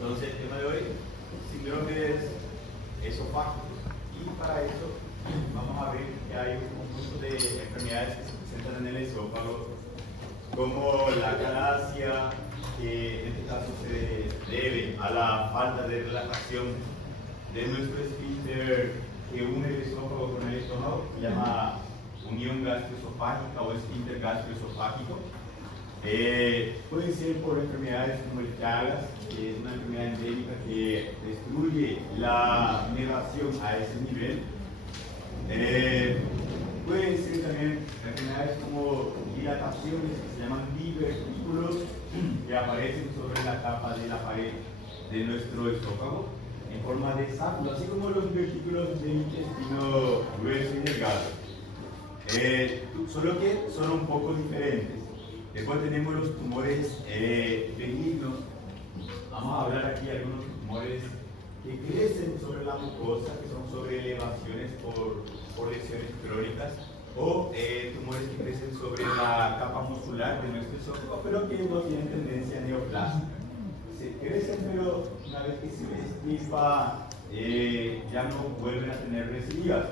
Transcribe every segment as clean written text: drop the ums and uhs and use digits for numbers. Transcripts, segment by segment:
Entonces, el tema de hoy, síndromes esofágicos. Y para eso vamos a ver que hay un conjunto de enfermedades que se presentan en el esófago, como la calasia, que en este caso se debe a la falta de relajación de nuestro esfínter que une el esófago con el estómago, se llama unión gastroesofágica o esfínter gastroesofágico. Puede ser por enfermedades como el Chagas, que es una enfermedad endémica que destruye la nervación a ese nivel. Pueden ser también enfermedades como dilataciones que se llaman divertículos, que aparecen sobre la capa de la pared de nuestro esófago en forma de sáculo, así como los divertículos del intestino grueso y delgado. Solo que son un poco diferentes. Después tenemos los tumores benignos. Vamos a hablar aquí de algunos tumores que crecen sobre la mucosa, que son sobre elevaciones por lesiones crónicas, o tumores que crecen sobre la capa muscular de nuestro esófago, pero que no tienen tendencia neoplástica. Se crecen, pero una vez que se les extirpa, ya no vuelven a tener recidivas.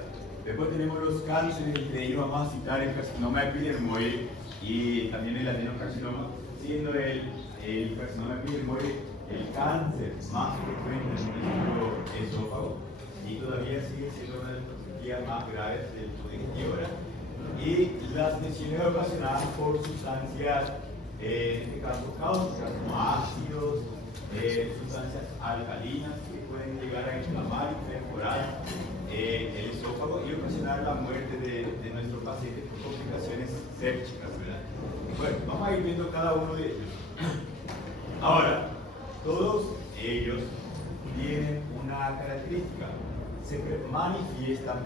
Después tenemos los cánceres, entre ellos vamos a citar el carcinoma epidermoide y también el adenocarcinoma, siendo el carcinoma epidermoide el cáncer más frecuente en nuestro esófago y todavía sigue siendo una de las patologías más graves del digestivo. Y las lesiones ocasionadas por sustancias, en este caso cáusticas, como ácidos, sustancias alcalinas que pueden llegar a inflamar y perforar el esófago y ocasionar la muerte de nuestro paciente por complicaciones sépticas, ¿verdad? Bueno, vamos a ir viendo cada uno de ellos. Ahora, todos ellos tienen una característica, se manifiestan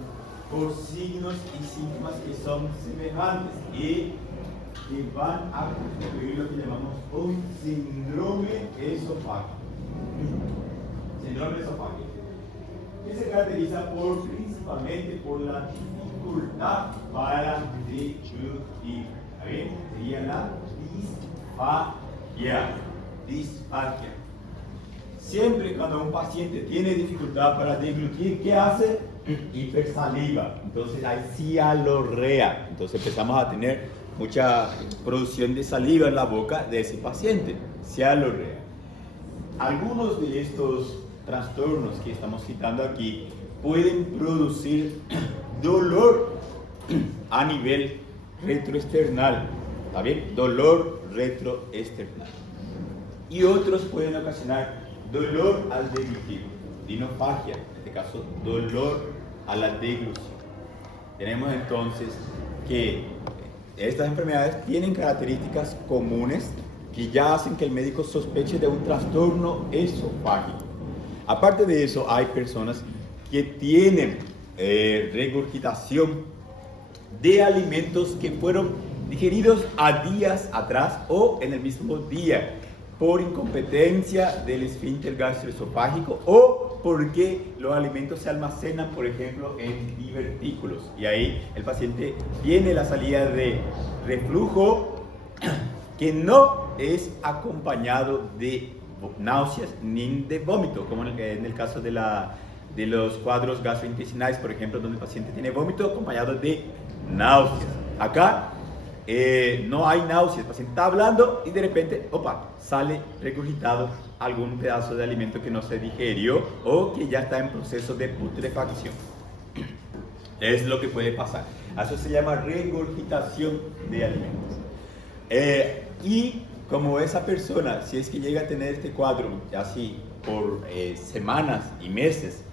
por signos y síntomas que son semejantes y que van a constituir lo que llamamos un síndrome esofágico. Síndrome esofágico, que se caracteriza principalmente por la dificultad para deglutir. ¿Está bien? Sería la disfagia. Siempre cuando un paciente tiene dificultad para deglutir, ¿qué hace? Hipersaliva. Entonces hay cialorrea. Entonces empezamos a tener mucha producción de saliva en la boca de ese paciente. Cialorrea. Algunos de estos trastornos que estamos citando aquí pueden producir dolor a nivel retroesternal. ¿Está bien? Dolor retroesternal. Y otros pueden ocasionar dolor al deglutir, dinofagia, en este caso dolor a la deglución. Tenemos entonces que estas enfermedades tienen características comunes que ya hacen que el médico sospeche de un trastorno esofágico. Aparte de eso, hay personas que tienen regurgitación de alimentos que fueron digeridos a días atrás o en el mismo día, por incompetencia del esfínter gastroesofágico o porque los alimentos se almacenan, por ejemplo, en divertículos. Y ahí el paciente tiene la salida de reflujo que no es acompañado de náuseas ni de vómito, como en el caso de los cuadros gastrointestinales, por ejemplo, donde el paciente tiene vómito acompañado de náuseas. Acá no hay náuseas, el paciente está hablando y de repente, sale regurgitado algún pedazo de alimento que no se digerió o que ya está en proceso de putrefacción. Es lo que puede pasar. Eso se llama regurgitación de alimentos. Y como esa persona, si es que llega a tener este cuadro así por semanas y meses,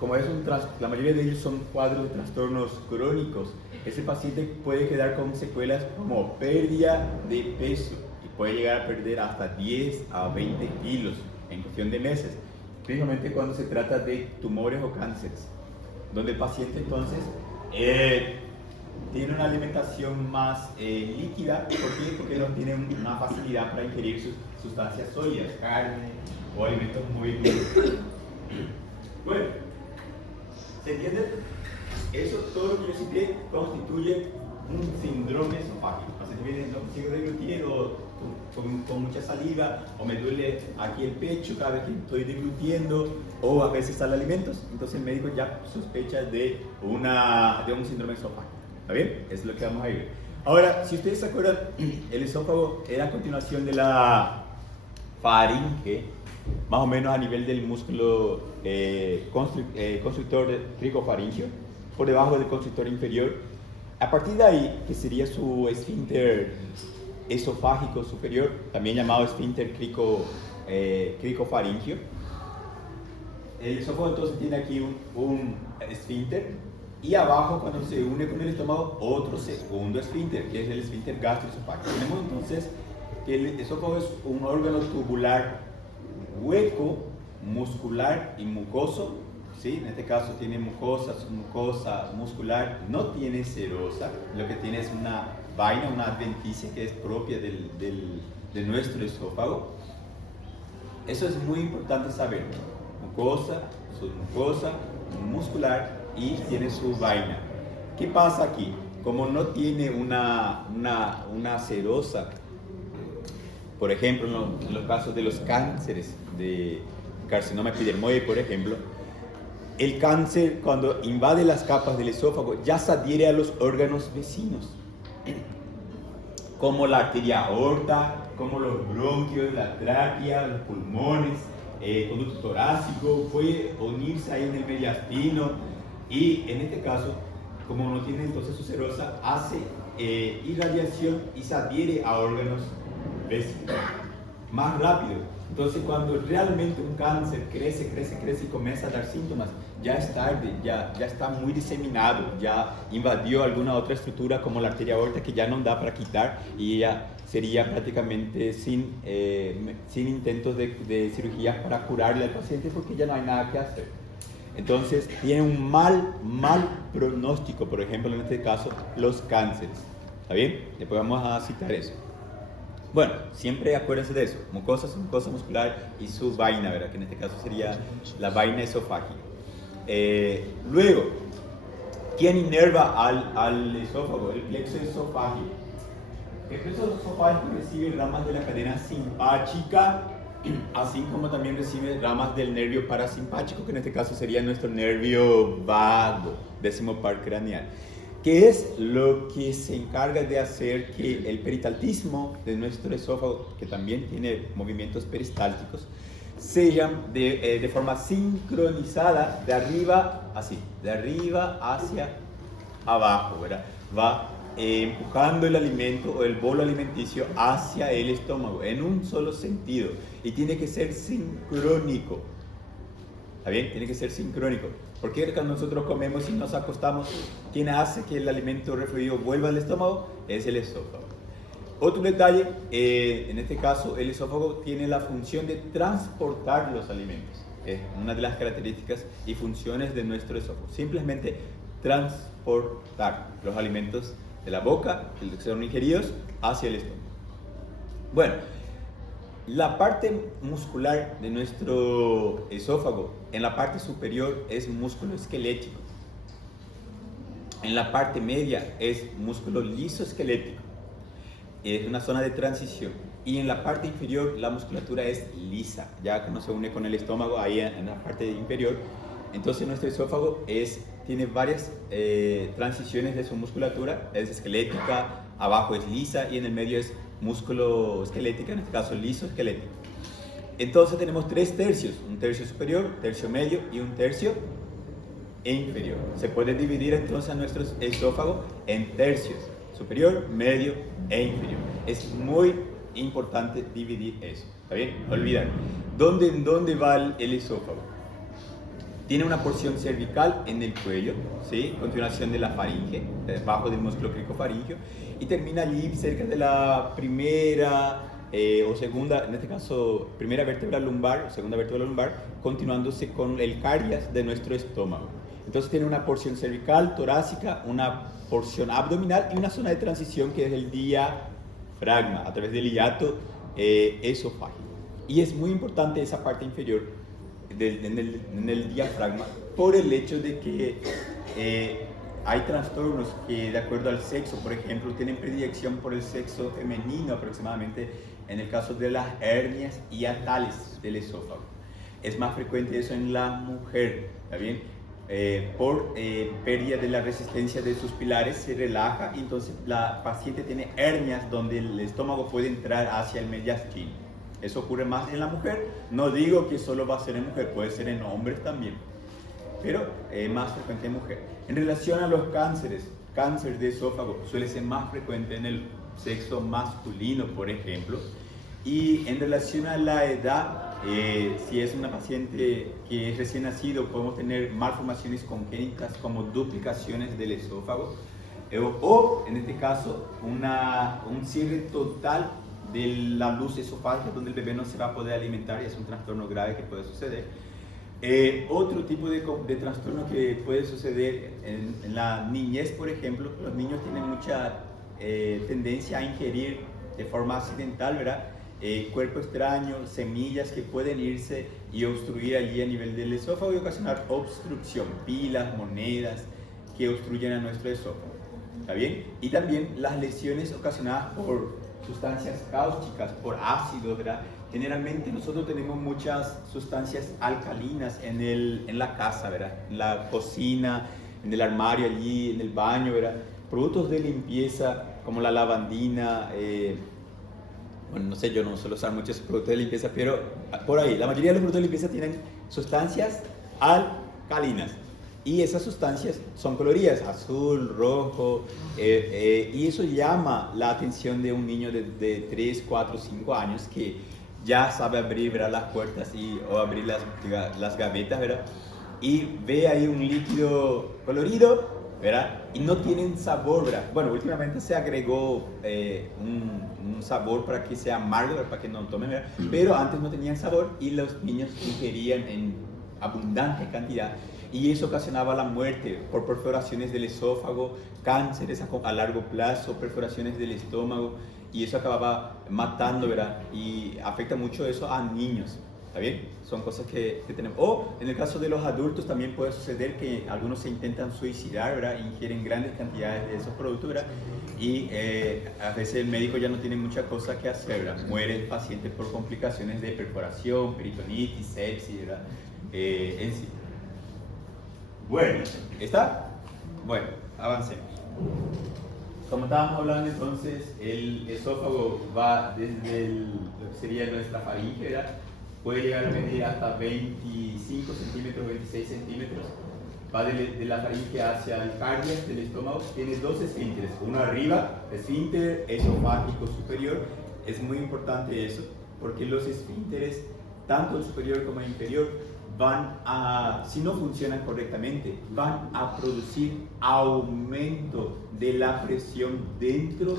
como la mayoría de ellos son cuadros de trastornos crónicos, ese paciente puede quedar con secuelas como pérdida de peso y puede llegar a perder hasta 10 a 20 kilos en cuestión de meses, principalmente cuando se trata de tumores o cánceres, donde el paciente entonces tiene una alimentación más líquida. ¿Por qué? Porque no tiene una facilidad para ingerir sustancias sólidas, carne o alimentos muy duros. Bueno, ¿se entiende? Eso, todo lo que yo cité, constituye un síndrome esofágico. El paciente viene, no consigue deglutir o con mucha saliva, o me duele aquí el pecho cada vez que estoy deglutiendo, o a veces salen alimentos, entonces el médico ya sospecha de un síndrome esofágico. ¿Está bien? Es lo que vamos a ir. Ahora, si ustedes se acuerdan, el esófago era a continuación de la faringe, más o menos a nivel del músculo constrictor cricofaringio, por debajo del constrictor inferior. A partir de ahí, que sería su esfínter esofágico superior, también llamado esfínter cricofaringio. El esófago entonces tiene aquí un esfínter, y abajo, cuando se une con el estómago, otro segundo esfínter, que es el esfínter gastroesofágico. Tenemos entonces que el esófago es un órgano tubular hueco, muscular y mucoso, ¿sí? En este caso tiene mucosa muscular, no tiene serosa, lo que tiene es una vaina, una adventicia que es propia de nuestro esófago. Eso es muy importante saber. Mucosa, submucosa, muscular y tiene su vaina. ¿Qué pasa aquí? Como no tiene una serosa, por ejemplo, en los casos de los cánceres, de carcinoma epidermoide, por ejemplo, el cáncer cuando invade las capas del esófago ya se adhiere a los órganos vecinos, como la arteria aorta, como los bronquios, la tráquea, los pulmones, conducto torácico, puede unirse ahí en el mediastino, y en este caso, como no tiene entonces su serosa, hace irradiación y se adhiere a órganos vecinos más rápido. Entonces, cuando realmente un cáncer crece y comienza a dar síntomas, ya es tarde, ya está muy diseminado, ya invadió alguna otra estructura como la arteria aorta que ya no da para quitar, y ya sería prácticamente sin intentos de cirugía para curarle al paciente, porque ya no hay nada que hacer. Entonces, tiene un mal pronóstico, por ejemplo, en este caso, los cánceres. ¿Está bien? Después vamos a citar eso. Bueno, siempre acuérdense de eso, mucosa muscular y su vaina, ¿verdad? Que en este caso sería la vaina esofágica. Luego, ¿quién inerva al esófago? El plexo esofágico. El plexo esofágico recibe ramas de la cadena simpática, así como también recibe ramas del nervio parasimpático, que en este caso sería nuestro nervio vago, décimo par craneal, que es lo que se encarga de hacer que el peritaltismo de nuestro esófago, que también tiene movimientos peristálticos, sean de forma sincronizada, de arriba hacia abajo, ¿verdad? Va empujando el alimento o el bolo alimenticio hacia el estómago en un solo sentido, y tiene que ser sincrónico. ¿Está bien? Tiene que ser sincrónico. Porque cuando nosotros comemos y nos acostamos, ¿quién hace que el alimento refluido vuelva al estómago? Es el esófago. Otro detalle, en este caso el esófago tiene la función de transportar los alimentos. Es una de las características y funciones de nuestro esófago. Simplemente transportar los alimentos de la boca, que son ingeridos, hacia el estómago. Bueno, la parte muscular de nuestro esófago, en la parte superior es músculo esquelético, en la parte media es músculo lisoesquelético, es una zona de transición, y en la parte inferior la musculatura es lisa, ya que no se une con el estómago ahí en la parte inferior. Entonces nuestro esófago tiene varias transiciones de su musculatura, es esquelética, abajo es lisa y en el medio es músculo esquelética, en este caso lisoesquelético. Entonces tenemos 3 tercios, un tercio superior, tercio medio y un tercio inferior. Se puede dividir entonces a nuestro esófago en tercios, superior, medio e inferior. Es muy importante dividir eso, ¿está bien? No olvidar. ¿Dónde va el esófago? Tiene una porción cervical en el cuello, ¿sí? Continuación de la faringe, debajo del músculo cricofaringio, y termina allí cerca de la primera o segunda, en este caso, primera vértebra lumbar, segunda vértebra lumbar, continuándose con el carias de nuestro estómago. Entonces tiene una porción cervical, torácica, una porción abdominal y una zona de transición que es el diafragma, a través del hiato esofágico. Y es muy importante esa parte inferior en el diafragma por el hecho de que hay trastornos que de acuerdo al sexo, por ejemplo, tienen predilección por el sexo femenino aproximadamente en el caso de las hernias hiatales del esófago. Es más frecuente eso en la mujer, ¿está bien? Por pérdida de la resistencia de sus pilares se relaja y entonces la paciente tiene hernias donde el estómago puede entrar hacia el mediastino. Eso ocurre más en la mujer. No digo que solo va a ser en mujer, puede ser en hombres también, pero más frecuente en mujer. En relación a los cánceres, cáncer de esófago suele ser más frecuente en el sexo masculino, por ejemplo. Y en relación a la edad, si es una paciente que es recién nacido, podemos tener malformaciones congénitas como duplicaciones del esófago o en este caso un cierre total de la luz esofágica donde el bebé no se va a poder alimentar y es un trastorno grave que puede suceder. Otro tipo de trastorno que puede suceder en la niñez, por ejemplo, los niños tienen mucha tendencia a ingerir de forma accidental, ¿verdad? Cuerpo extraño, semillas que pueden irse y obstruir allí a nivel del esófago y ocasionar obstrucción, pilas, monedas que obstruyen a nuestro esófago, ¿está bien? Y también las lesiones ocasionadas por sustancias cáusticas, por ácidos, ¿verdad? Generalmente nosotros tenemos muchas sustancias alcalinas en la casa, ¿verdad? En la cocina, en el armario allí, en el baño, ¿verdad? Productos de limpieza como la lavandina, bueno, no sé, yo no suelo usar muchos productos de limpieza, pero por ahí, la mayoría de los productos de limpieza tienen sustancias alcalinas. Y esas sustancias son coloridas, azul, rojo, y eso llama la atención de un niño de 3, 4, 5 años que ya sabe abrir, ¿verdad?, las puertas o abrir las gavetas, ¿verdad? Y ve ahí un líquido colorido, ¿verdad? Y no tienen sabor, ¿verdad? Bueno, últimamente se agregó un sabor para que sea amargo, ¿verdad?, para que no tomen, ¿verdad? Pero antes no tenían sabor y los niños ingerían en abundante cantidad. Y eso ocasionaba la muerte por perforaciones del esófago, cánceres a largo plazo, perforaciones del estómago, y eso acababa matando, ¿verdad? Y afecta mucho eso a niños, ¿está bien? Son cosas que tenemos. O en el caso de los adultos también puede suceder que algunos se intentan suicidar, ¿verdad? Ingieren grandes cantidades de esos productos, ¿verdad? Y a veces el médico ya no tiene mucha cosa que hacer, ¿verdad? Muere el paciente por complicaciones de perforación, peritonitis, sepsis, ¿verdad? En sí. Bueno, ¿está? Bueno, avancemos. Como estábamos hablando entonces, el esófago va desde lo que sería nuestra faringe, ¿verdad? Puede llegar a medir hasta 25 centímetros, 26 centímetros. Va de la faringe hacia el cardias del estómago. Tiene dos esfínteres, uno arriba, esfínter esofágico superior. Es muy importante eso, porque los esfínteres, tanto el superior como el inferior, si no funcionan correctamente, van a producir aumento de la presión dentro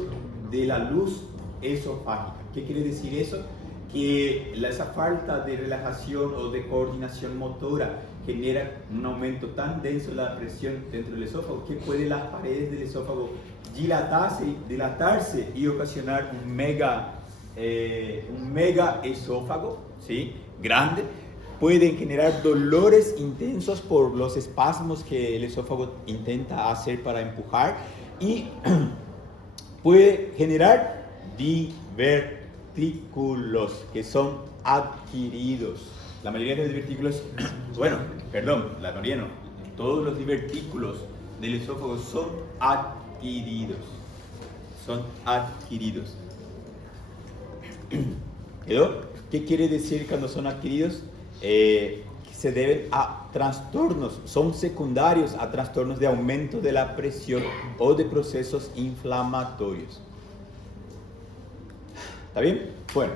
de la luz esofágica. ¿Qué quiere decir eso? Que esa falta de relajación o de coordinación motora genera un aumento tan denso de la presión dentro del esófago que puede las paredes del esófago dilatarse y ocasionar un mega esófago, ¿sí?, grande. Pueden generar dolores intensos por los espasmos que el esófago intenta hacer para empujar y puede generar divertículos que son adquiridos. La mayoría de los divertículos, la mayoría no, todos los divertículos del esófago son adquiridos. ¿Quedó? ¿Qué quiere decir cuando son adquiridos? Se deben a trastornos, son secundarios a trastornos de aumento de la presión o de procesos inflamatorios. ¿Está bien? Bueno.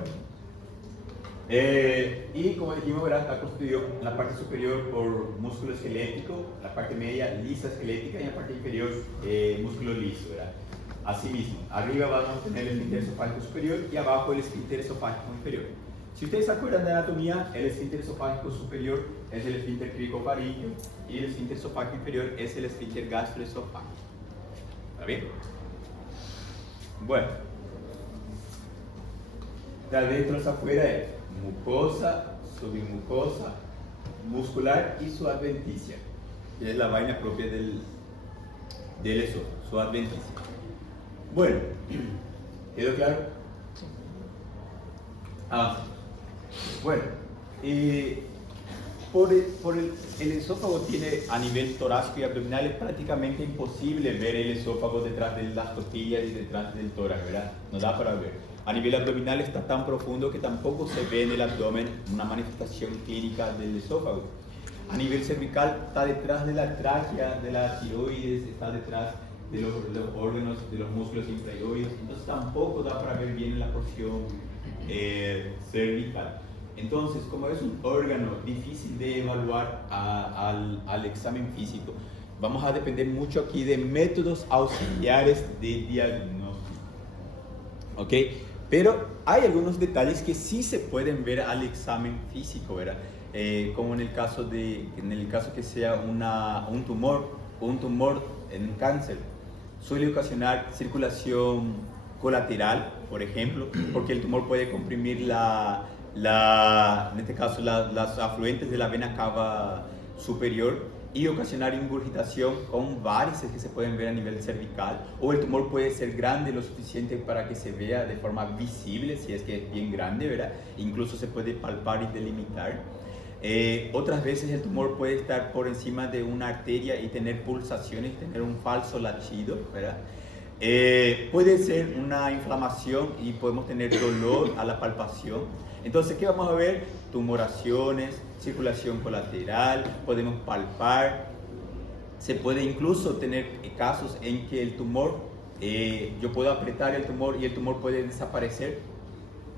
Y como dijimos, ¿verdad?, está constituido en la parte superior por músculo esquelético, la parte media lisa esquelética y en la parte inferior músculo liso, ¿verdad? Asimismo, arriba vamos a tener el esfínter esofágico superior y abajo el esfínter esofágico inferior. Si ustedes se acuerdan de anatomía, el esfínter esofágico superior es el esfínter cricofaríngeo y el esfínter esofágico inferior es el esfínter gastroesofágico. ¿Está bien? Bueno, de adentro hacia afuera es mucosa, submucosa, muscular y subadventicia, que es la vaina propia del esófago, su adventicia. Bueno, ¿quedó claro? Avanza. Bueno, el esófago tiene a nivel torácico y abdominal, es prácticamente imposible ver el esófago detrás de las costillas y detrás del tórax, ¿verdad? No da para ver. A nivel abdominal está tan profundo que tampoco se ve en el abdomen una manifestación clínica del esófago. A nivel cervical está detrás de la tráquea, de la tiroides, está detrás de los órganos, de los músculos infraoides, entonces tampoco da para ver bien la porción cervical. Entonces, como es un órgano difícil de evaluar al examen físico, vamos a depender mucho aquí de métodos auxiliares de diagnóstico. ¿Ok? Pero hay algunos detalles que sí se pueden ver al examen físico, ¿verdad? Como en el caso que sea un tumor en un cáncer, suele ocasionar circulación colateral, por ejemplo, porque el tumor puede comprimir en este caso las afluentes de la vena cava superior y ocasionar ingurgitación con varices que se pueden ver a nivel cervical, o el tumor puede ser grande lo suficiente para que se vea de forma visible, si es que es bien grande, ¿verdad? Incluso se puede palpar y delimitar. Otras veces el tumor puede estar por encima de una arteria y tener pulsaciones, tener un falso latido, ¿verdad? Puede ser una inflamación y podemos tener dolor a la palpación. Entonces, ¿qué vamos a ver? Tumoraciones, circulación colateral, podemos palpar. Se puede incluso tener casos en que el tumor, yo puedo apretar el tumor y el tumor puede desaparecer.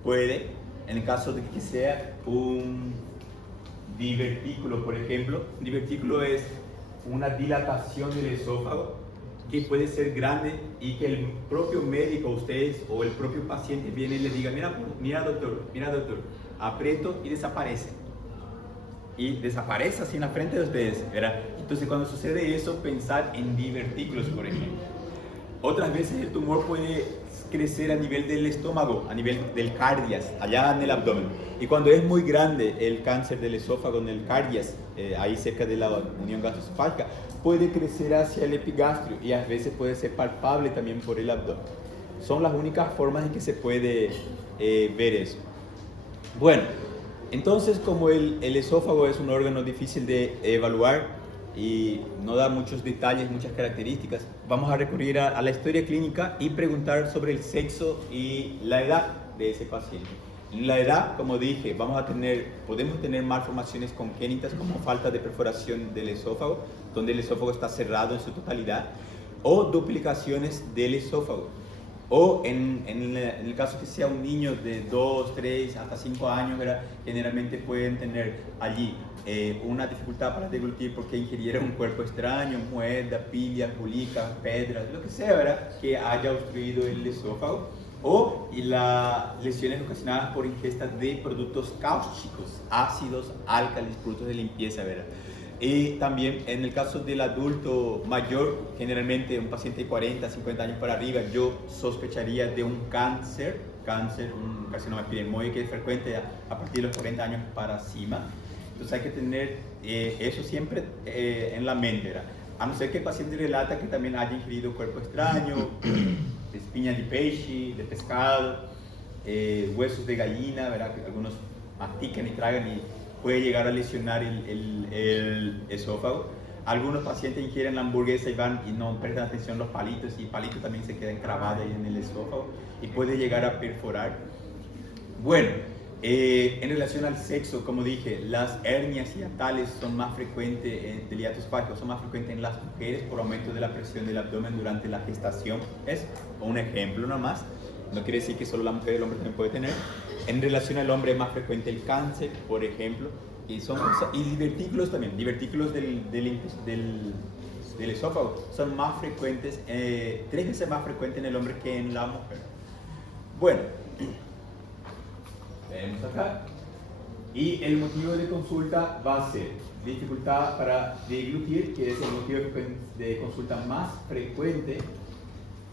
Puede, en el caso de que sea un divertículo, por ejemplo. Un divertículo es una dilatación del esófago que puede ser grande y que el propio médico, ustedes o el propio paciente viene y le diga, mira doctor, aprieto y desaparece. Y desaparece así en la frente de ustedes, ¿verdad? Entonces cuando sucede eso, pensar en divertículos, por ejemplo. Otras veces el tumor puede crecer a nivel del estómago, a nivel del cardias, allá en el abdomen. Y cuando es muy grande el cáncer del esófago en el cardias, ahí cerca de la unión gastroesofágica, puede crecer hacia el epigastrio y a veces puede ser palpable también por el abdomen. Son las únicas formas en que se puede ver eso. Bueno, entonces como el esófago es un órgano difícil de evaluar y no da muchos detalles, muchas características, vamos a recurrir a la historia clínica y preguntar sobre el sexo y la edad de ese paciente. En la edad, como dije, podemos tener malformaciones congénitas como falta de perforación del esófago, donde el esófago está cerrado en su totalidad, o duplicaciones del esófago. O en el caso que sea un niño de 2, 3, hasta 5 años, ¿verdad? Generalmente pueden tener allí una dificultad para deglutir porque ingirieron un cuerpo extraño, mueda, pilla, culica, pedras, lo que sea, ¿verdad? Que haya obstruido el esófago. O las lesiones ocasionadas por ingesta de productos cáusticos, ácidos, álcalis, productos de limpieza, ¿verdad? Y también en el caso del adulto mayor, generalmente un paciente de 40, 50 años para arriba, yo sospecharía de un cáncer, un carcinoma epidermoide que es frecuente a partir de los 40 años para cima. Entonces hay que tener eso siempre en la mente, ¿verdad? A no ser que el paciente relata que también haya ingerido cuerpo extraño, espina de peixe, de pescado, huesos de gallina, ¿verdad? Que algunos mastican y tragan y puede llegar a lesionar el esófago. Algunos pacientes ingieren la hamburguesa y van y no prestan atención a los palitos y el palito también se queda encravado ahí en el esófago y puede llegar a perforar. Bueno, en relación al sexo, como dije, las hernias hiatales son más frecuentes del hiato esofágico, son más frecuentes en las mujeres por aumento de la presión del abdomen durante la gestación. Es un ejemplo nomás, no quiere decir que solo la mujer, el hombre también puede tener. En relación al hombre es más frecuente el cáncer, por ejemplo, y divertículos también, divertículos del esófago son más frecuentes, 3 veces más frecuentes en el hombre que en la mujer. Bueno, vemos acá. Y el motivo de consulta va a ser dificultad para deglutir, que es el motivo de consulta más frecuente.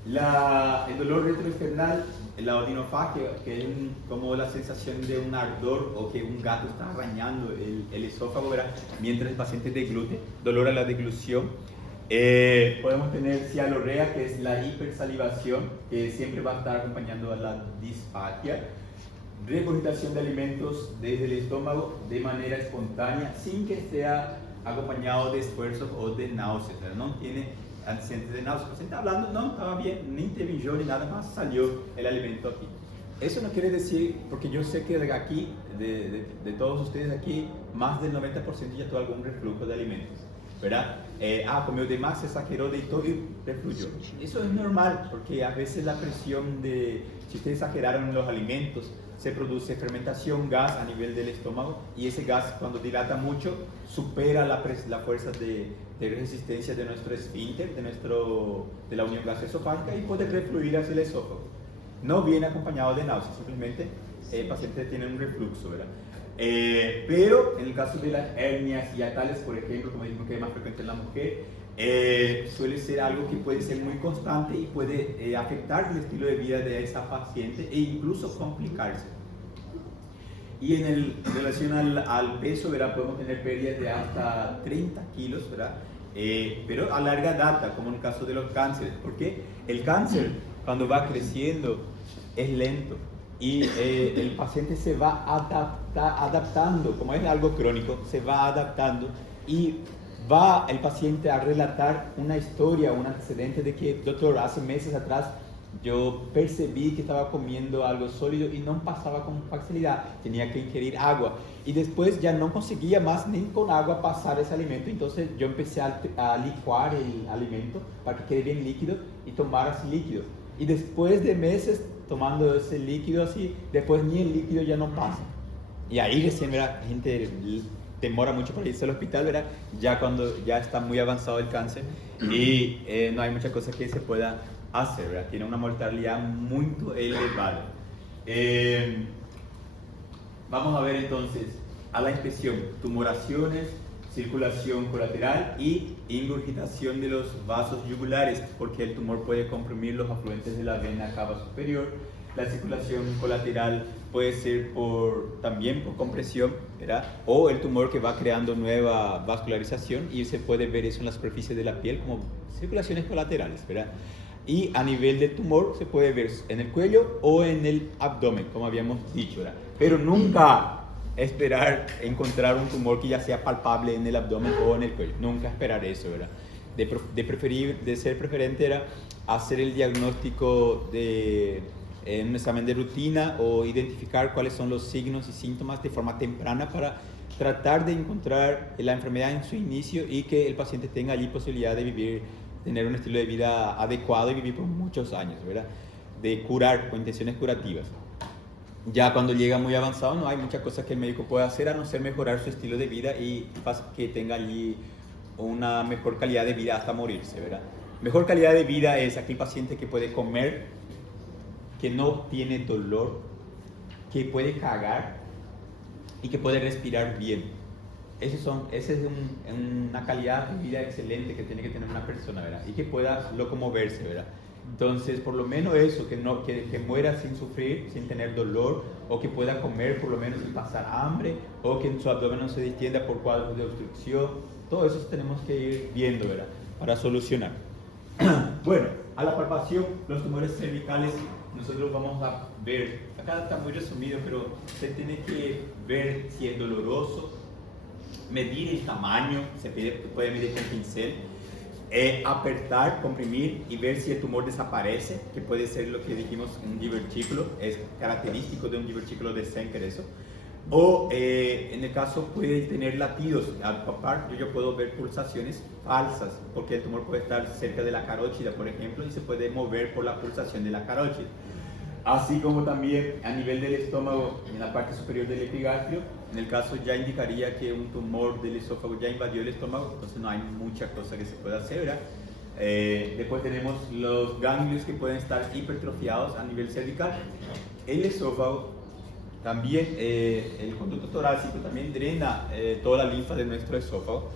El dolor retroesternal, la odinofagia, que es como la sensación de un ardor o que un gato está arañando el esófago, ¿verdad? Mientras el paciente deglute, dolor a la deglución. Podemos tener cialorrea, que es la hipersalivación, que siempre va a estar acompañando a la disfagia. Regurgitación de alimentos desde el estómago de manera espontánea, sin que esté acompañado de esfuerzos o de náuseas. O sea, no tiene antecedentes de náuseas. Se está hablando, no, estaba bien, ni intervino ni nada más, salió el alimento aquí. Eso no quiere decir, porque yo sé que de aquí, de todos ustedes aquí, más del 90% ya tuvo algún reflujo de alimentos, ¿verdad? Comió de más, se exageró de todo y refluyó. Eso es normal, porque a veces la presión si ustedes exageraron en los alimentos, se produce fermentación, gas a nivel del estómago, y ese gas, cuando dilata mucho, supera la fuerza de resistencia de nuestro esfínter, de la unión gasoesofágica, y puede refluir hacia el esófago. No viene acompañado de náuseas, simplemente el paciente tiene un reflujo, ¿verdad? Pero en el caso de las hernias hiatales, por ejemplo, como dijimos que es más frecuente en la mujer, suele ser algo que puede ser muy constante y puede afectar el estilo de vida de esa paciente e incluso complicarse. Y en relación al peso, ¿verdad? Podemos tener pérdidas de hasta 30 kilos, ¿verdad? Pero a larga data, como en el caso de los cánceres, porque el cáncer, cuando va creciendo, es lento y el paciente se va adaptando, como es algo crónico, se va adaptando y va el paciente a relatar una historia, un antecedente de que, doctor, hace meses atrás yo percibí que estaba comiendo algo sólido y no pasaba con facilidad, tenía que ingerir agua y después ya no conseguía más ni con agua pasar ese alimento, entonces yo empecé a licuar el alimento para que quede bien líquido y tomar así líquido. Y después de meses tomando ese líquido así, después ni el líquido ya no pasa. Y ahí recién, ¿verdad? La gente demora mucho para irse al hospital, ¿verdad? Ya cuando ya está muy avanzado el cáncer y no hay muchas cosas que se pueda hacer, ¿verdad? Tiene una mortalidad muy elevada. Vamos a ver entonces a la inspección: tumoraciones, circulación colateral y ingurgitación de los vasos yugulares, porque el tumor puede comprimir los afluentes de la vena cava superior. La circulación colateral puede ser también por compresión, ¿verdad? O el tumor que va creando nueva vascularización y se puede ver eso en la superficie de la piel como circulaciones colaterales, ¿verdad? Y a nivel del tumor se puede ver en el cuello o en el abdomen, como habíamos dicho, ¿verdad? Pero nunca esperar encontrar un tumor que ya sea palpable en el abdomen o en el cuello. Nunca esperar eso, ¿verdad? De ser preferente era hacer el diagnóstico en un examen de rutina o identificar cuáles son los signos y síntomas de forma temprana para tratar de encontrar la enfermedad en su inicio y que el paciente tenga allí posibilidad de tener un estilo de vida adecuado y vivir por muchos años, ¿verdad? De curar con intenciones curativas. Ya cuando llega muy avanzado no hay muchas cosas que el médico pueda hacer a no ser mejorar su estilo de vida y que tenga allí una mejor calidad de vida hasta morirse, ¿verdad? Mejor calidad de vida es aquel paciente que puede comer, que no tiene dolor, que puede cagar y que puede respirar bien. Esa es una calidad de vida excelente que tiene que tener una persona, ¿verdad? Y que pueda locomoverse, ¿verdad? Entonces, por lo menos eso, que muera sin sufrir, sin tener dolor, o que pueda comer por lo menos sin pasar hambre, o que en su abdomen no se distienda por cuadros de obstrucción. Todo eso tenemos que ir viendo, ¿verdad? Para solucionar. Bueno, a la palpación, los tumores cervicales, nosotros vamos a ver, acá está muy resumido, pero se tiene que ver si es doloroso, medir el tamaño, puede medir con pincel, apretar, comprimir y ver si el tumor desaparece, que puede ser lo que dijimos un divertículo, es característico de un divertículo de Senker eso. O en el caso puede tener latidos, al palpar yo puedo ver pulsaciones falsas, porque el tumor puede estar cerca de la carótida, por ejemplo, y se puede mover por la pulsación de la carótida. Así como también a nivel del estómago, en la parte superior del epigastrio, en el caso ya indicaría que un tumor del esófago ya invadió el estómago, entonces no hay mucha cosa que se pueda hacer, ¿verdad? Después tenemos los ganglios que pueden estar hipertrofiados a nivel cervical. El esófago también, el conducto torácico también drena toda la linfa de nuestro esófago.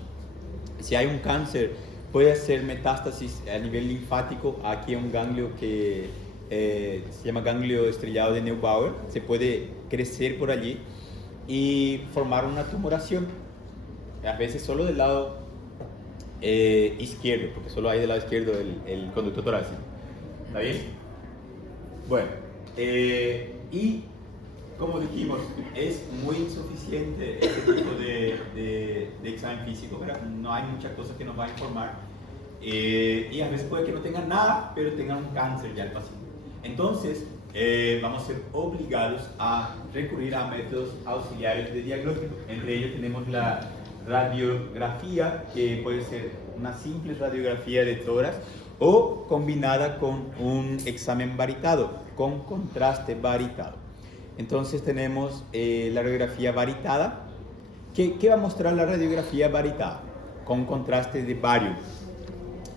Si hay un cáncer, puede hacer metástasis a nivel linfático. Aquí hay un ganglio que se llama ganglio estrellado de Neubauer, se puede crecer por allí y formar una tumoración, a veces solo del lado izquierdo, porque solo hay del lado izquierdo el conducto torácico. ¿Está bien? Bueno, y como dijimos, es muy insuficiente este tipo de examen físico, ¿verdad? No hay muchas cosas que nos va a informar. Y a veces puede que no tengan nada, pero tengan un cáncer ya el paciente. Entonces, vamos a ser obligados a recurrir a métodos auxiliares de diagnóstico. Entre ellos tenemos la radiografía, que puede ser una simple radiografía de tórax o combinada con un examen varitado, con contraste varitado. Entonces tenemos la radiografía varitada. ¿Qué va a mostrar la radiografía varitada? Con contraste de bario.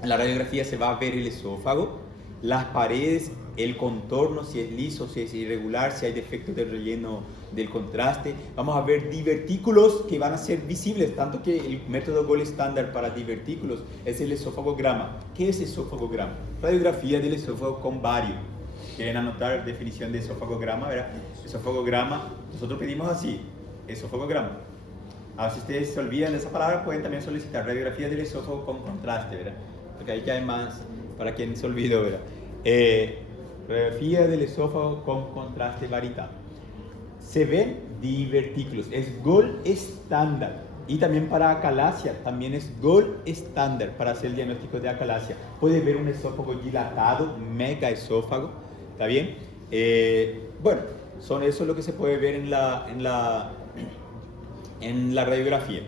En la radiografía se va a ver el esófago, las paredes, el contorno, si es liso, si es irregular, si hay defectos de relleno del contraste. Vamos a ver divertículos que van a ser visibles, tanto que el método gold estándar para divertículos es el esofagograma. ¿Qué es esofagograma? Radiografía del esófago con bario. ¿Quieren anotar definición de esofagograma? ¿Verdad? Esofagograma, nosotros pedimos así, esofagograma. Ahora, si ustedes se olvidan de esa palabra, pueden también solicitar radiografía del esófago con contraste, ¿verdad? Porque ahí ya hay más para quien se olvidó, ¿verdad? Radiografía del esófago con contraste varitado. Se ven divertículos, es gold estándar. Y también para acalasia, también es gold estándar para hacer el diagnóstico de acalasia. Puede ver un esófago dilatado, mega esófago, ¿está bien? Bueno, eso es lo que se puede ver en la radiografía.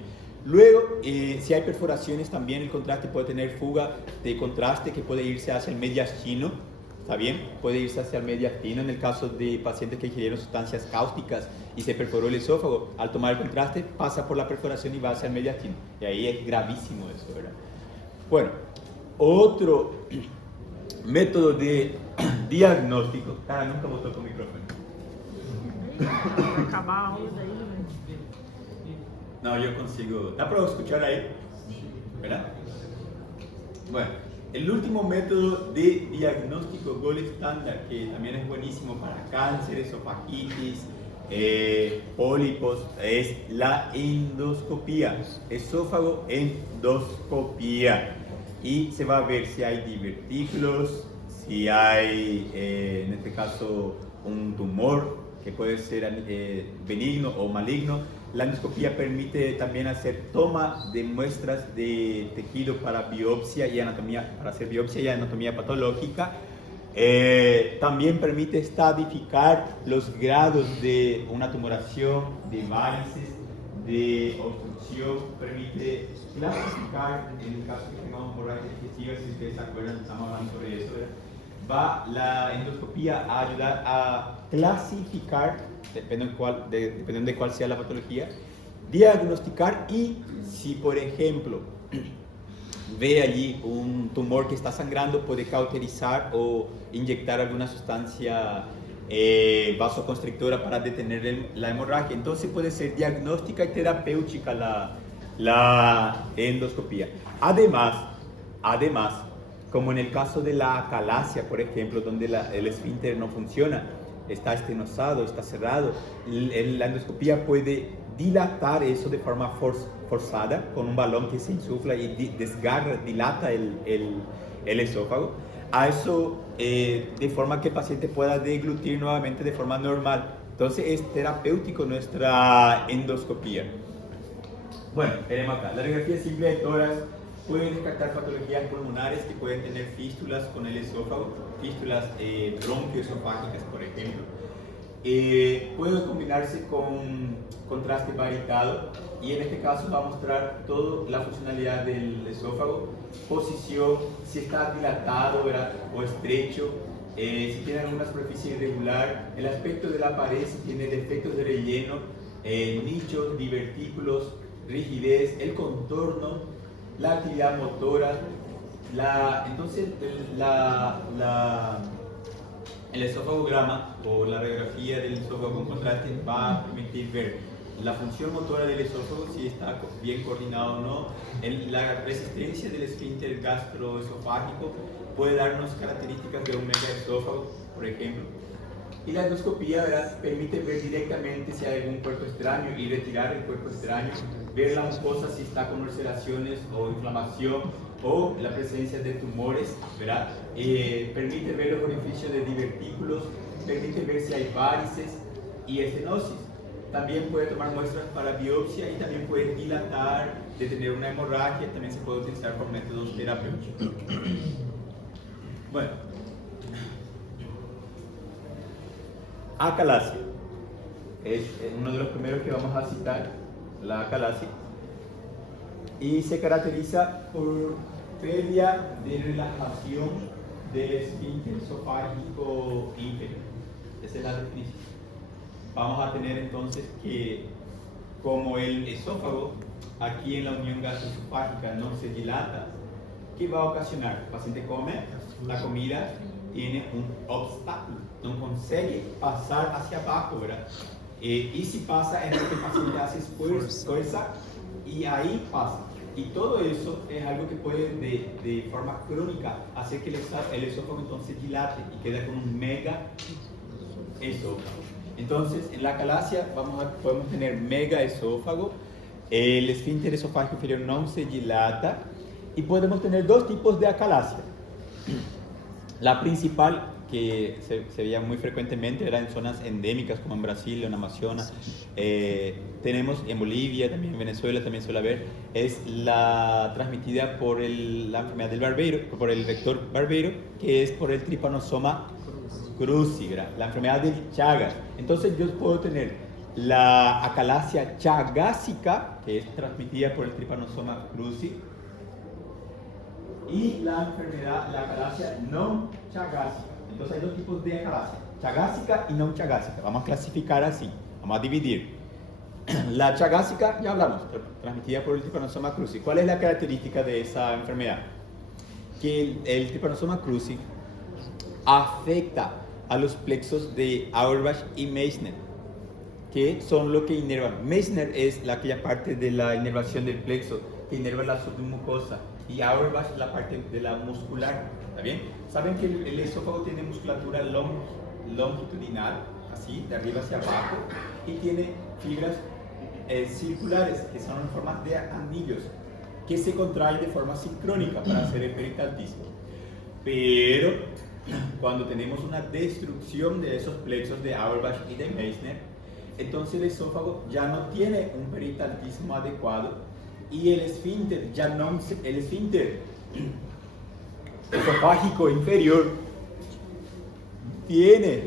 Luego, si hay perforaciones, también el contraste puede tener fuga de contraste que puede irse hacia el mediastino, ¿está bien? Puede irse hacia el mediastino en el caso de pacientes que ingirieron sustancias cáusticas y se perforó el esófago. Al tomar el contraste, pasa por la perforación y va hacia el mediastino. Y ahí es gravísimo eso, ¿verdad? Bueno, otro método de diagnóstico. Nunca botó con micrófono. No, yo consigo. ¿Está para escuchar ahí? ¿Verdad? Bueno, el último método de diagnóstico gold estándar, que también es buenísimo para cáncer, esofagitis, pólipos, es la endoscopía. Esófago endoscopía. Y se va a ver si hay divertículos, si hay, en este caso, un tumor que puede ser benigno o maligno. La endoscopía permite también hacer toma de muestras de tejido para biopsia y anatomía, para hacer biopsia y anatomía patológica. También permite estadificar los grados de una tumoración, de varices, de obstrucción. Permite clasificar, en el caso que tengamos hemorragias digestivas, si ustedes se acuerdan, estamos hablando sobre eso, ¿verdad? Va la endoscopía a ayudar a clasificar, dependiendo de cuál sea la patología, diagnosticar y si, por ejemplo, ve allí un tumor que está sangrando, puede cauterizar o inyectar alguna sustancia vasoconstrictora para detener la hemorragia. Entonces puede ser diagnóstica y terapéutica la endoscopía. Además, como en el caso de la acalasia, por ejemplo, donde el esfínter no funciona, está estenosado, está cerrado, la endoscopía puede dilatar eso de forma forzada, con un balón que se insufla y dilata el esófago. A eso, de forma que el paciente pueda deglutir nuevamente de forma normal. Entonces es terapéutico nuestra endoscopía. Bueno, tenemos acá la radiografía simple de tórax. Pueden descartar patologías pulmonares que pueden tener fístulas con el esófago, fístulas bronquioesofágicas, por ejemplo. Puede combinarse con contraste varitado y en este caso va a mostrar toda la funcionalidad del esófago, posición, si está dilatado, ¿verdad?, o estrecho, si tiene alguna superficie irregular, el aspecto de la pared, si tiene defectos de relleno, nichos, divertículos, rigidez, el contorno, la actividad motora. Entonces el esofagograma o la radiografía del esófago con contraste va a permitir ver la función motora del esófago, si está bien coordinado o no, la resistencia del esfínter gastroesofágico puede darnos características de un megaesófago, por ejemplo. Y la endoscopía, ¿verdad?, permite ver directamente si hay algún cuerpo extraño y retirar el cuerpo extraño, ver la mucosa si está con ulceraciones o inflamación o la presencia de tumores, ¿verdad? Permite ver los orificios de divertículos, permite ver si hay varices y estenosis. También puede tomar muestras para biopsia y también puede dilatar, detener una hemorragia, también se puede utilizar por métodos terapéuticos. Bueno, acalasia es uno de los primeros que vamos a citar, la acalasia, y se caracteriza por pérdida de relajación del esfínter esofágico inferior. Esa es la definición. Vamos a tener entonces que, como el esófago aquí en la unión gastroesofágica no se dilata, ¿qué va a ocasionar? El paciente come, la comida tiene un obstáculo, no consigue pasar hacia abajo, ¿verdad? Y si pasa, es porque el paciente hace fuerza y ahí pasa. Y todo eso es algo que puede de forma crónica hacer que el esófago entonces dilate y queda con un mega esófago. Entonces, en la acalasia podemos tener mega esófago, el esfínter esofágico inferior no se dilata y podemos tener dos tipos de acalasia. La principal, que se veía muy frecuentemente, era en zonas endémicas como en Brasil, en Amazonas. Tenemos en Bolivia, también en Venezuela también suele haber, es la transmitida por la enfermedad del barbero, por el vector barbero, que es por el Trypanosoma cruzi, la enfermedad del Chagas. Entonces yo puedo tener la acalasia chagásica, que es transmitida por el Trypanosoma cruzi, y la acalasia no chagásica. Entonces hay dos tipos de acalasia, chagásica y no chagásica. Vamos a clasificar así, vamos a dividir. La chagásica, ya hablamos, transmitida por el Trypanosoma cruzi. ¿Cuál es la característica de esa enfermedad? Que el Trypanosoma cruzi afecta a los plexos de Auerbach y Meissner, que son lo que inervan. Meissner es aquella parte de la inervación del plexo que inerva la submucosa, y Auerbach la parte de la muscular. ¿Está bien? Saben que el esófago tiene musculatura longitudinal, así, de arriba hacia abajo, y tiene fibras circulares, que son en forma de anillos, que se contraen de forma sincrónica para hacer el peritaldismo. Pero cuando tenemos una destrucción de esos plexos de Auerbach y de Meissner, entonces el esófago ya no tiene un peritaldismo adecuado y el esfínter esofágico inferior tiene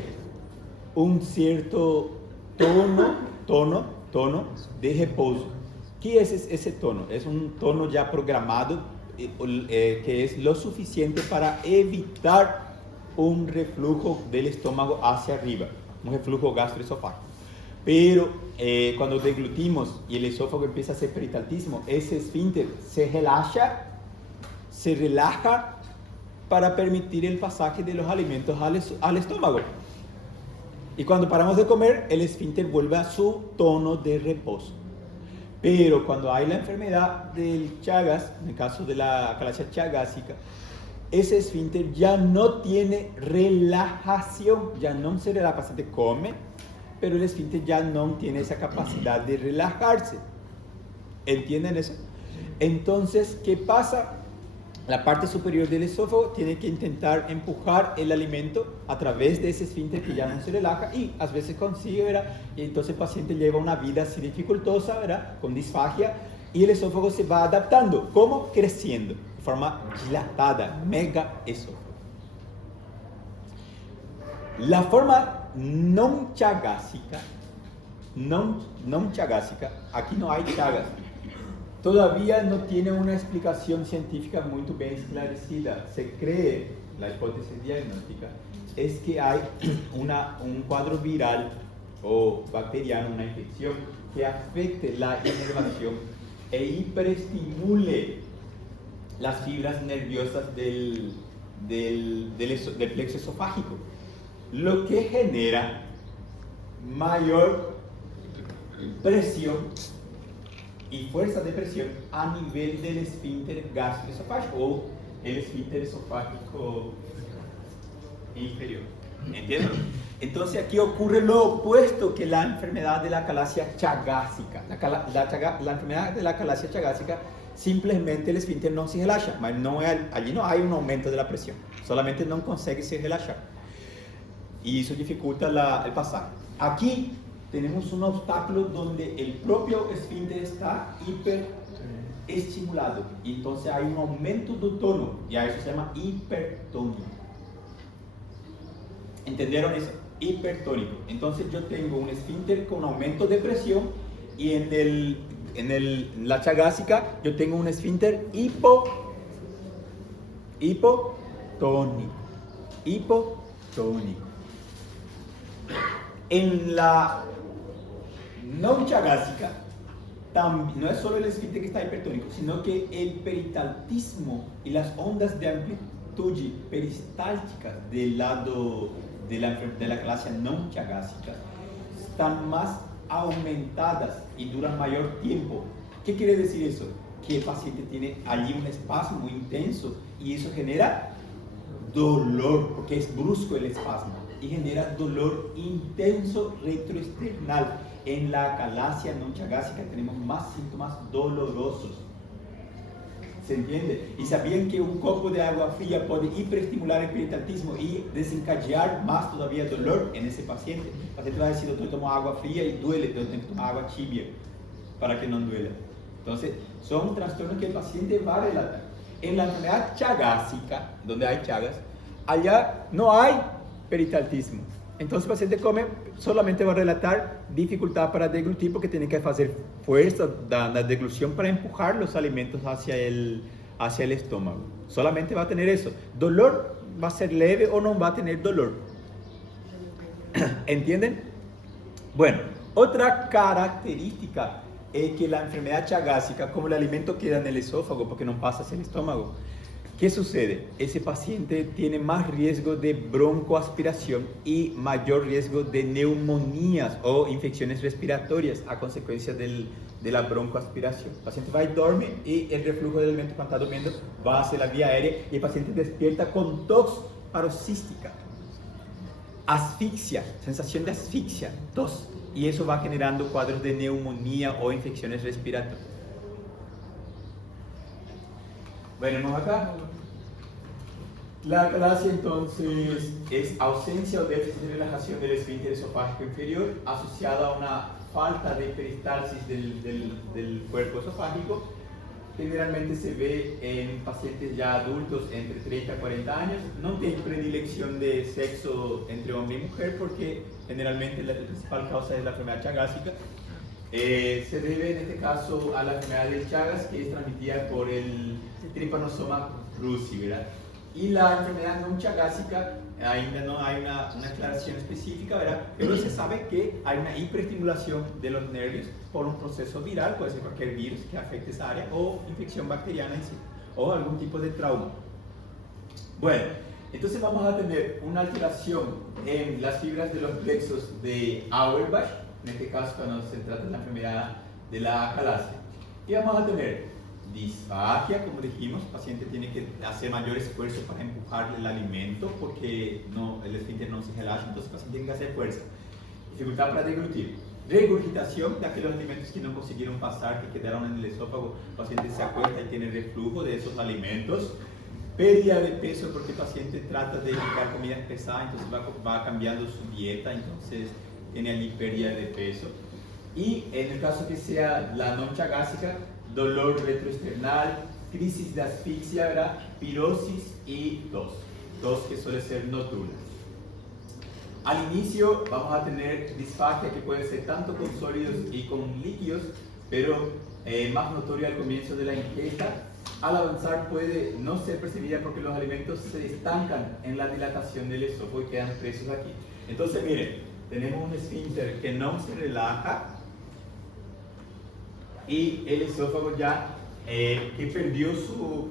un cierto tono de repouso. ¿Qué es ese tono? Es un tono ya programado que es lo suficiente para evitar un reflujo del estómago hacia arriba, un reflujo gastroesofágico. Pero cuando deglutimos y el esófago empieza a hacer peritaldismo, ese esfínter se relaja para permitir el pasaje de los alimentos al estómago. Y cuando paramos de comer, el esfínter vuelve a su tono de reposo. Pero cuando hay la enfermedad del Chagas, en el caso de la acalasia chagásica, ese esfínter ya no tiene relajación, ya no se relaja, el paciente come, pero el esfínter ya no tiene esa capacidad de relajarse. ¿Entienden eso? Entonces, ¿qué pasa? La parte superior del esófago tiene que intentar empujar el alimento a través de ese esfínter que ya no se relaja y a veces consigue, ¿verdad? Y entonces el paciente lleva una vida así dificultosa, ¿verdad? Con disfagia, y el esófago se va adaptando. ¿Cómo? Creciendo, de forma dilatada, mega esófago. La forma non chagásica, aquí no hay chagas. Todavía no tiene una explicación científica muy bien esclarecida. Se cree, la hipótesis diagnóstica, es que hay un cuadro viral o bacteriano, una infección, que afecte la inervación e hiperestimule las fibras nerviosas del plexo esofágico, lo que genera mayor presión y fuerza de presión a nivel del esfínter gastroesofágico o el esfínter esofágico inferior. ¿Entienden? Entonces aquí ocurre lo opuesto que la enfermedad de la calasia chagásica. La enfermedad de la calasia chagásica simplesmente el esfínter no se relaja, allí no hay un aumento de la presión, solamente no consigue se relajar. Y eso dificulta el pasaje. Aquí tenemos un obstáculo donde el propio esfínter está hiperestimulado. Y entonces hay un aumento del tono, y a eso se llama hipertonía. ¿Entendieron eso? Hipertónico. Entonces yo tengo un esfínter con aumento de presión y en la chagásica yo tengo un esfínter hipotónico. En la no chagásica no es solo el esfínter que está hipertónico, sino que el peritaltismo y las ondas de amplitud peristálticas del lado de la clase no chagásica están más aumentadas y duran mayor tiempo. ¿Qué quiere decir eso? Que el paciente tiene allí un espasmo intenso y eso genera dolor, porque es brusco el espasmo, y genera dolor intenso retroesternal. En la calasia no chagásica tenemos más síntomas dolorosos. ¿Se entiende? ¿Y sabían que un copo de agua fría puede hiperestimular el peritaltismo y desencadenar más todavía dolor en ese paciente? El paciente va a decir, doctor, tomo agua fría y duele, entonces tengo que tomar agua tibia para que no duela. Entonces, son trastornos que el paciente va a relatar. En la enfermedad chagásica, donde hay chagas, allá no hay peritaltismo. Entonces el paciente solamente va a relatar dificultad para deglutir porque tiene que hacer fuerza la deglución para empujar los alimentos hacia el estómago. Solamente va a tener eso. Dolor va a ser leve o no va a tener dolor. ¿Entienden? Bueno, otra característica es que la enfermedad chagásica, como el alimento queda en el esófago porque no pasa hacia el estómago, ¿qué sucede? Ese paciente tiene más riesgo de broncoaspiración y mayor riesgo de neumonías o infecciones respiratorias a consecuencia de la broncoaspiración. El paciente va y duerme y el reflujo del alimento cuando está durmiendo va hacia la vía aérea y el paciente despierta con tos paroxística, asfixia, sensación de asfixia, tos, y eso va generando cuadros de neumonía o infecciones respiratorias. Venimos acá. La calasia entonces es ausencia o déficit de relajación del esfínter esofágico inferior asociada a una falta de peristalsis del cuerpo esofágico. Generalmente se ve en pacientes ya adultos entre 30 y 40 años. No tiene predilección de sexo entre hombre y mujer porque generalmente la principal causa es la enfermedad chagásica. Se debe en este caso a la enfermedad de Chagas, que es transmitida por el Trypanosoma cruzi, ¿verdad? Y la enfermedad no chagásica, ainda no hay una aclaración específica, ¿verdad? Pero se sabe que hay una hiperestimulación de los nervios por un proceso viral, puede ser cualquier virus que afecte esa área, o infección bacteriana en sí, o algún tipo de trauma. Bueno, entonces vamos a tener una alteración en las fibras de los plexos de Auerbach, en este caso cuando se trata de la enfermedad de la calasia. Y vamos a tener disfagia, como dijimos, el paciente tiene que hacer mayor esfuerzo para empujar el alimento porque el esfínter no se relaja, entonces el paciente tiene que hacer fuerza. Dificultad para deglutir. Regurgitación de aquellos alimentos que no consiguieron pasar, que quedaron en el esófago, el paciente se acuesta y tiene reflujo de esos alimentos. Pérdida de peso porque el paciente trata de evitar comidas pesadas, entonces va cambiando su dieta, entonces tiene allí pérdida de peso. Y en el caso que sea la no chagásica, dolor retroesternal, crisis de asfixia, ¿verdad? Pirosis y tos que suele ser nocturna. Al inicio vamos a tener disfagia que puede ser tanto con sólidos y con líquidos, pero más notoria al comienzo de la ingesta. Al avanzar puede no ser percibida porque los alimentos se estancan en la dilatación del esófago y quedan presos aquí. Entonces miren, tenemos un esfínter que no se relaja y el esófago ya que perdió su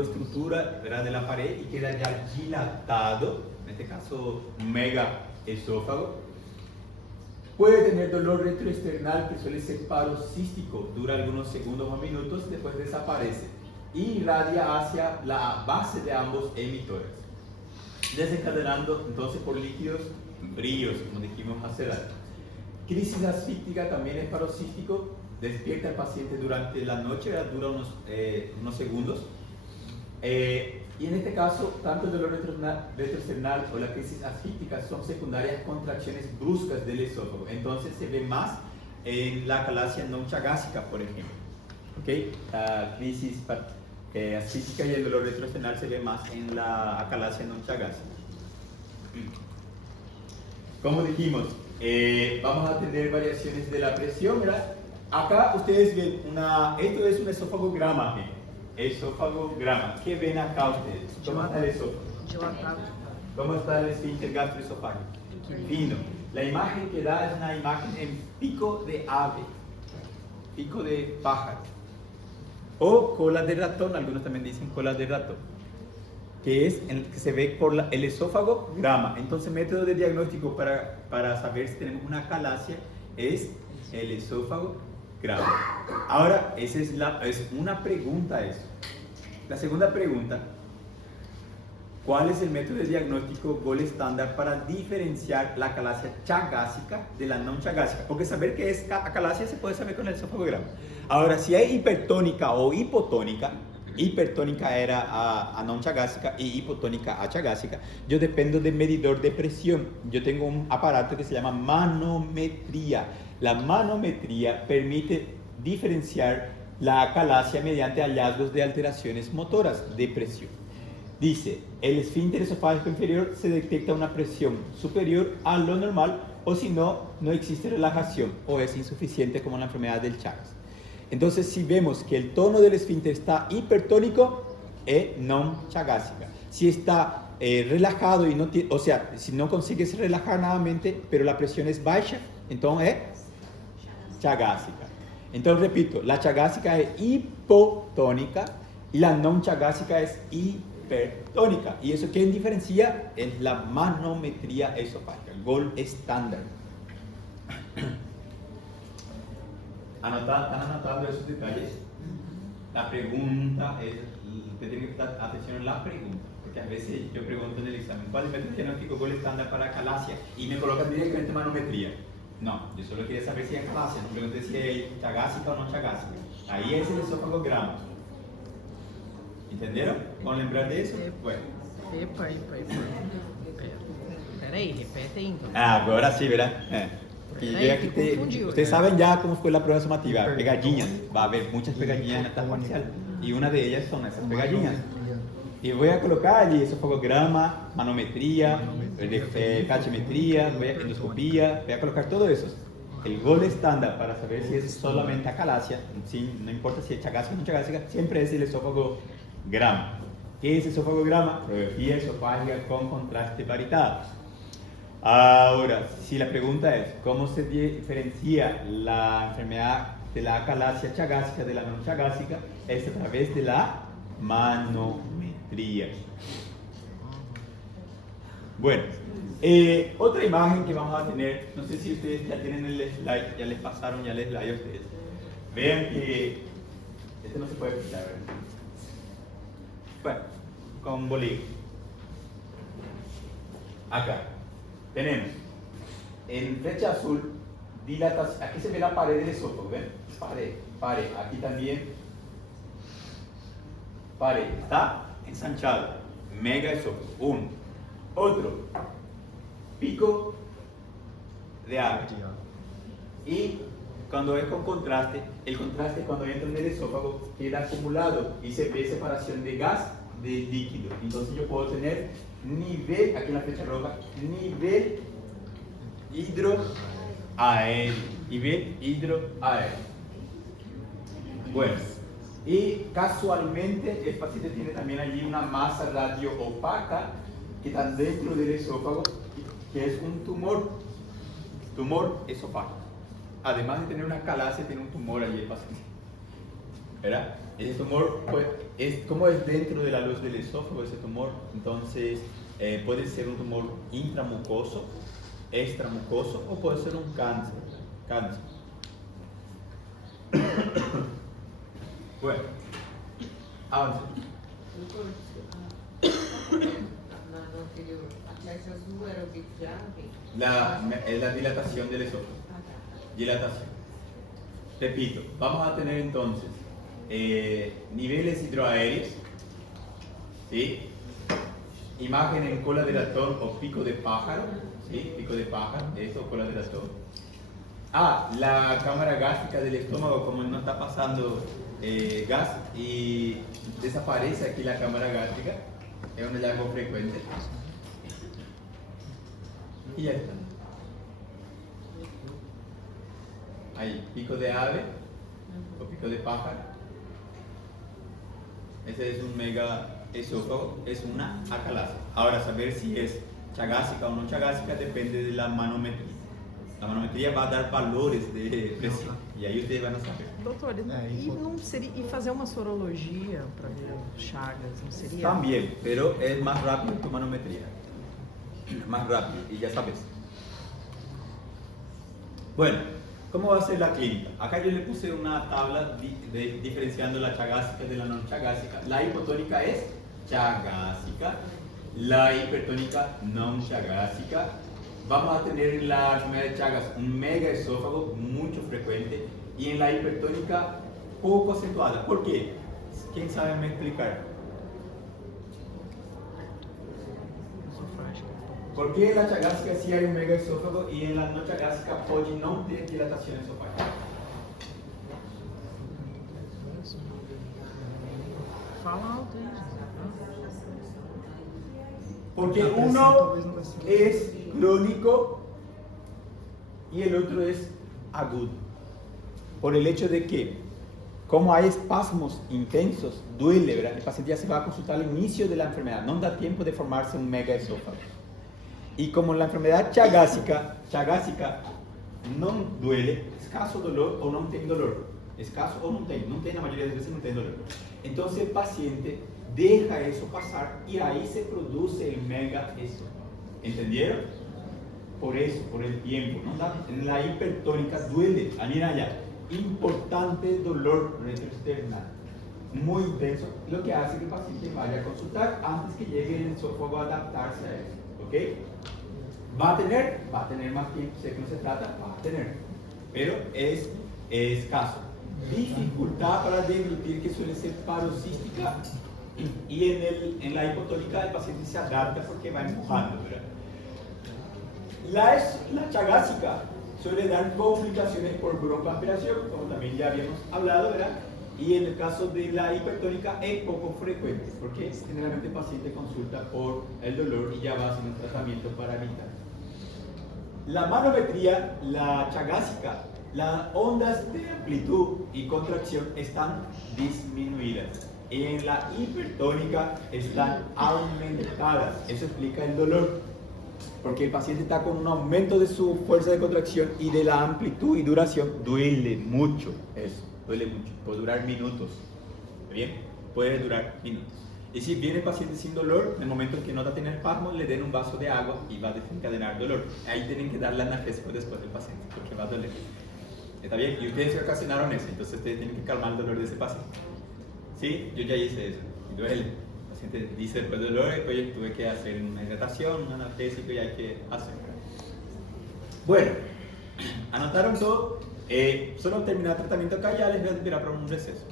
estructura, ¿verdad?, de la pared y queda ya dilatado, en este caso mega esófago. Puede tener dolor retroesternal que suele ser paroxístico, dura algunos segundos o minutos, después desaparece y irradia hacia la base de ambos emitores, desencadenando entonces por líquidos brillos, como dijimos hace rato. Crisis asfíctica también es paroxístico, despierta al paciente durante la noche, ¿verdad? Dura unos segundos. Y en este caso, tanto el dolor retrosternal o la crisis asfíctica son secundarias contracciones bruscas del esófago. Entonces se ve más en la acalasia non chagásica, por ejemplo. ¿Okay? La crisis asfítica y el dolor retrosternal se ve más en la acalasia non chagásica. Como dijimos, vamos a tener variaciones de la presión, ¿verdad? Acá ustedes ven esto es un esófagograma, gente. Esófagograma. ¿Qué ven acá ustedes? ¿Cómo está el esófago? ¿Cómo está el esfínter gastroesofágico? Fino. La imagen que da es una imagen en pico de ave, pico de pájaro. O cola de ratón, algunos también dicen cola de ratón, que es el que se ve por el esófagograma. Entonces, método de diagnóstico para saber si tenemos una acalasia es el esófagograma. Ahora, esa es una pregunta eso. La segunda pregunta, ¿cuál es el método de diagnóstico gold estándar para diferenciar la acalasia chagásica de la non chagásica? Porque saber que es acalasia se puede saber con el esofagograma. Ahora, si hay hipertónica o hipotónica, hipertónica era a non chagásica y hipotónica a chagásica, yo dependo del medidor de presión. Yo tengo un aparato que se llama manometría. La manometría permite diferenciar la acalasia mediante hallazgos de alteraciones motoras de presión. Dice, el esfínter esofágico inferior se detecta una presión superior a lo normal, o si no, no existe relajación o es insuficiente como en la enfermedad del Chagas. Entonces, si vemos que el tono del esfínter está hipertónico, es non chagásica. Si está relajado, o sea, si no consigues relajar nuevamente, pero la presión es baja, entonces es chagásica. Entonces, repito, la chagásica es hipotónica y la non chagásica es hipertónica. ¿Y eso quién diferencia? Es la manometría esofágica, gold estándar. ¿Están anotando esos detalles? La pregunta es, usted tiene que prestar atención en la pregunta, porque a veces yo pregunto en el examen, ¿cuál es el método diagnóstico gold estándar para acalasia? Y me colocan directamente manometría. No, yo solo quería saber si hay acalasia, no pregunté si hay chagásica o no chagásica. Ahí es el esofagograma. ¿Entendieron? ¿Con lembrar de eso? Bueno. Peraí, repete aí então. Agora sí, ¿verdad? Ustedes saben ya cómo fue la prueba sumativa, pegadillas. Va a haber muchas pegadillas en esta parcial y una de ellas son esas pegadillas. Y voy a colocar allí esofagograma, manometría, cachimetría, endoscopía, voy a colocar todo eso. El gold estándar para saber si es solamente acalasia, no importa si es chagásica o no chagásica, siempre es el esofagograma. ¿Qué es esofagograma? Radiografía esofágica con contraste paritado. Ahora, si la pregunta es ¿cómo se diferencia la enfermedad de la acalasia chagásica de la non chagásica? Es a través de la manometría. Bueno, otra imagen que vamos a tener, no sé si ustedes ya tienen el slide, ya les pasaron ya el slide a ustedes. Vean que este no se puede pintar, ¿verdad? Bueno, con bolígrafo. Acá tenemos en flecha azul dilatación. Aquí se ve la pared del esófago, ¿ven? Pared. Aquí también pared. Está ensanchado. Mega esófago. Uno. Otro. Pico de ave. Y cuando es con contraste, el contraste cuando entra en el esófago queda acumulado y se ve separación de gas de líquido. Entonces yo puedo tener nivel, aquí en la flecha roja, nivel hidroaéreo. Bueno, y casualmente el paciente tiene también allí una masa radioopaca que está dentro del esófago, que es un tumor esofágico. Además de tener una acalasia, tiene un tumor allí el paciente. ¿Verdad? Ese tumor, pues, como es dentro de la luz del esófago ese tumor, entonces puede ser un tumor intramucoso, extramucoso o puede ser un cáncer. Bueno, avance. no anterior. A flecha azul era o que já? Es la dilatación del esófago. Dilatación. Repito, vamos a tener entonces niveles hidroaéreos, ¿sí? Imagen en cola de ratón o pico de pájaro, ¿sí? Pico de pájaro, eso, cola de ratón. La cámara gástrica del estómago, como no está pasando gas y desaparece aquí la cámara gástrica, es un hallazgo frecuente. Y ya está. Ahí, pico de ave o pico de pájaro. Ese es un mega esófago, es una acalasia. Ahora, saber si es chagásica o no chagásica depende de la manometría. La manometria vai dar valores de pressão. E aí ustedes van a saber. Doutor, não seria, e fazer uma sorologia para ver Chagas, não seria? También, pero es más rápido que manometría. Más rápido, y ya sabes. Bueno, ¿cómo va a ser la clínica? Acá yo le puse una tabla diferenciando la chagásica de la no chagásica. La hipotónica es chagásica, la hipertónica no chagásica. Vamos a tener en la enfermedad de Chagas un mega esófago mucho frecuente y en la hipertónica poco acentuada. ¿Por qué? ¿Quién sabe me explicar? ¿Por qué en la chagásica sí hay un mega esófago y en la no chagásica puede no tener dilatación esofágica? Fala alto isso. Porque uno es crónico y el otro es agudo. Por el hecho de que, como hay espasmos intensos, duele, ¿verdad? El paciente ya se va a consultar al inicio de la enfermedad, no da tiempo de formarse un mega esófago. Y como la enfermedad chagásica no duele, escaso dolor o no tiene dolor, escaso o no tiene, la mayoría de las veces no tiene dolor. Entonces el paciente deja eso pasar y ahí se produce el mega esófago. ¿Entendieron? Por eso, por el tiempo, ¿no? En la hipertónica duele, mira allá, importante dolor retroesternal, muy intenso, lo que hace que el paciente vaya a consultar antes que llegue el esófago a adaptarse a eso, ¿ok? Va a tener más tiempo, sé que no se trata, va a tener, pero es escaso. Dificultad para deglutir, que suele ser paroxística, y en la hipotónica el paciente se adapta porque va empujando, ¿verdad? La chagásica suele dar complicaciones por broncoaspiración, como también ya habíamos hablado, ¿verdad? Y en el caso de la hipertónica es poco frecuente, porque generalmente el paciente consulta por el dolor y ya va haciendo un tratamiento para evitar. La manometría, la chagásica, las ondas de amplitud y contracción están disminuidas. En la hipertónica están aumentadas. Eso explica el dolor, porque el paciente está con un aumento de su fuerza de contracción y de la amplitud y duración. Duele mucho eso, duele mucho. Puede durar minutos. ¿Bien? Puede durar minutos. Y si viene el paciente sin dolor, en el momento en que nota tener espasmo, le den un vaso de agua y va a desencadenar dolor. Ahí tienen que darle analgésico después del paciente, porque va a doler. ¿Está bien? Y ustedes se ocasionaron eso, entonces ustedes tienen que calmar el dolor de ese paciente. ¿Sí? Yo ya hice eso. Y duele. El paciente dice después del dolor, después tuve que hacer una hidratación, un analgésico y hay que hacer. Bueno, anotaron todo. Solo terminar el tratamiento acá, ya les voy a esperar para un receso.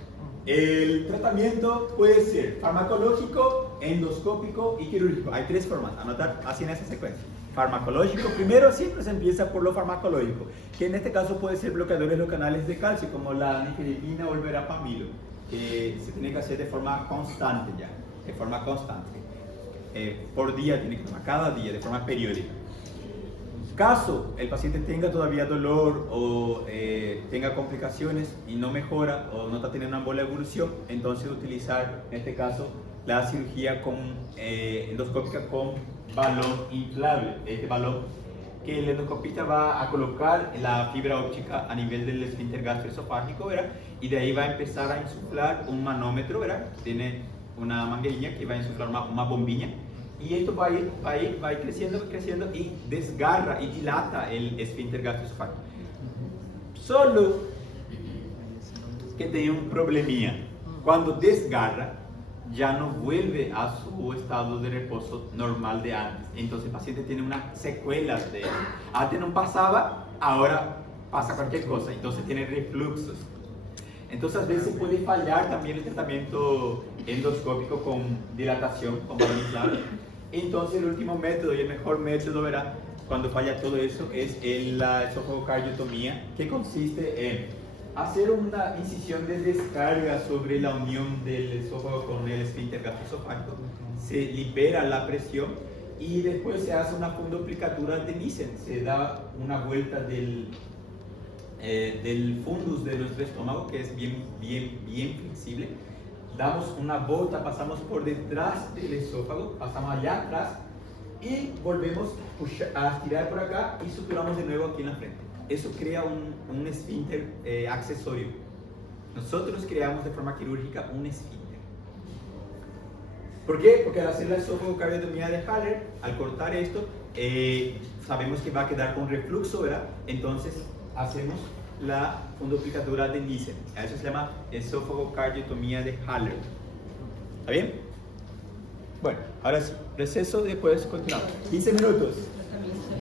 El tratamiento puede ser farmacológico, endoscópico y quirúrgico. Hay tres formas, anotar así en esa secuencia. Farmacológico, primero siempre se empieza por lo farmacológico, que en este caso puede ser bloqueadores de los canales de calcio, como la nifedipina o el verapamilo, que se tiene que hacer de forma constante ya, de forma constante. Por día tiene que tomar, cada día, de forma periódica. Caso el paciente tenga todavía dolor o tenga complicaciones y no mejora o no está teniendo una buena evolución, entonces utilizar en este caso la cirugía endoscópica con balón inflable. Este balón que el endoscopista va a colocar la fibra óptica a nivel del esfínter gastroesofágico, ¿verdad? Y de ahí va a empezar a insuflar un manómetro, ¿verdad? Tiene una manguerilla que va a insuflar una bombilla. Y esto va a ir creciendo y desgarra y dilata el esfínter gastroesofágico. Solo que tiene un problemilla. Cuando desgarra, ya no vuelve a su estado de reposo normal de antes. Entonces el paciente tiene unas secuelas de eso. Antes no pasaba, ahora pasa cualquier cosa, entonces tiene refluxos. Entonces a veces puede fallar también el tratamiento endoscópico con dilatación, con balón inflable. Entonces el último método y el mejor método, ¿verdad? Cuando falla todo eso es la esofagocardiotomía, que consiste en hacer una incisión de descarga sobre la unión del esófago con el esfínter gastroesofágico. Se libera la presión y después se hace una fundoplicatura de Nissen. Se da una vuelta del fundus de nuestro estómago, que es bien flexible. Damos una vuelta, pasamos por detrás del esófago, pasamos allá atrás y volvemos a estirar por acá y suturamos de nuevo aquí en la frente. Eso crea un esfínter accesorio. Nosotros creamos de forma quirúrgica un esfínter. ¿Por qué? Porque al hacer la esofagocardiotomía de Haller, al cortar esto, sabemos que va a quedar con refluxo, ¿verdad? Entonces hacemos la fundoplicatura de Nissen. A eso se llama esofagocardiotomía de Haller. ¿Está bien? Bueno, ahora sí, receso, después continuamos. 15 minutos.